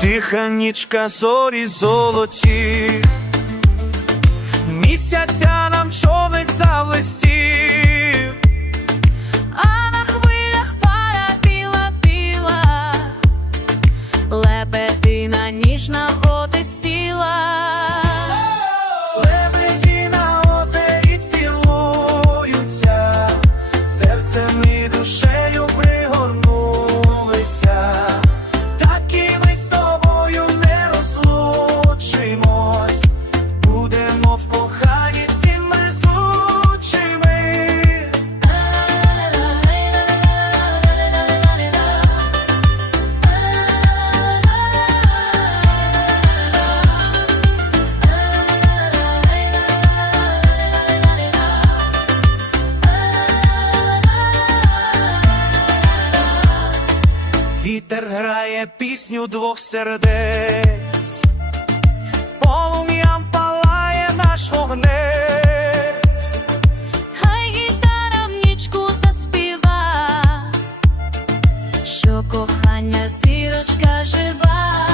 Тиха нічка, зорі золоті, місяця нам човник Вітер грає пісню двох сердець, полум'ям палає наш вогнець. Хай гітара в нічку заспіва, що кохання зірочка жива.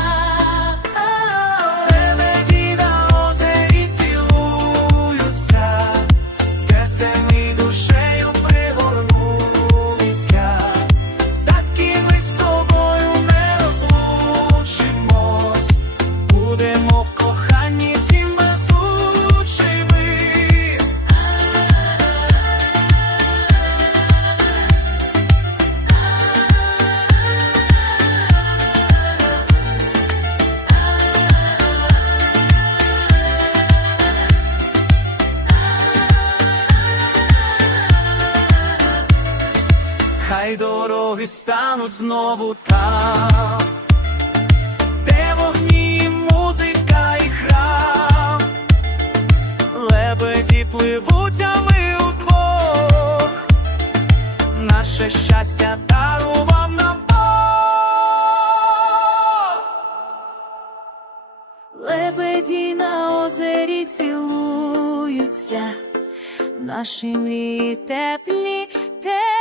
Хай дороги стануть знову там, де вогні, і музика і храм, лебеді пливуть, а ми удвох, наше щастя дарував нам Бог. Лебеді на озері цілуються, наші мрії теплі, теплі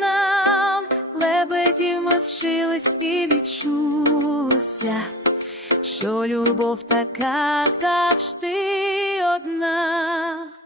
нам, лебеді ми і відчулося, що любов така завжди одна.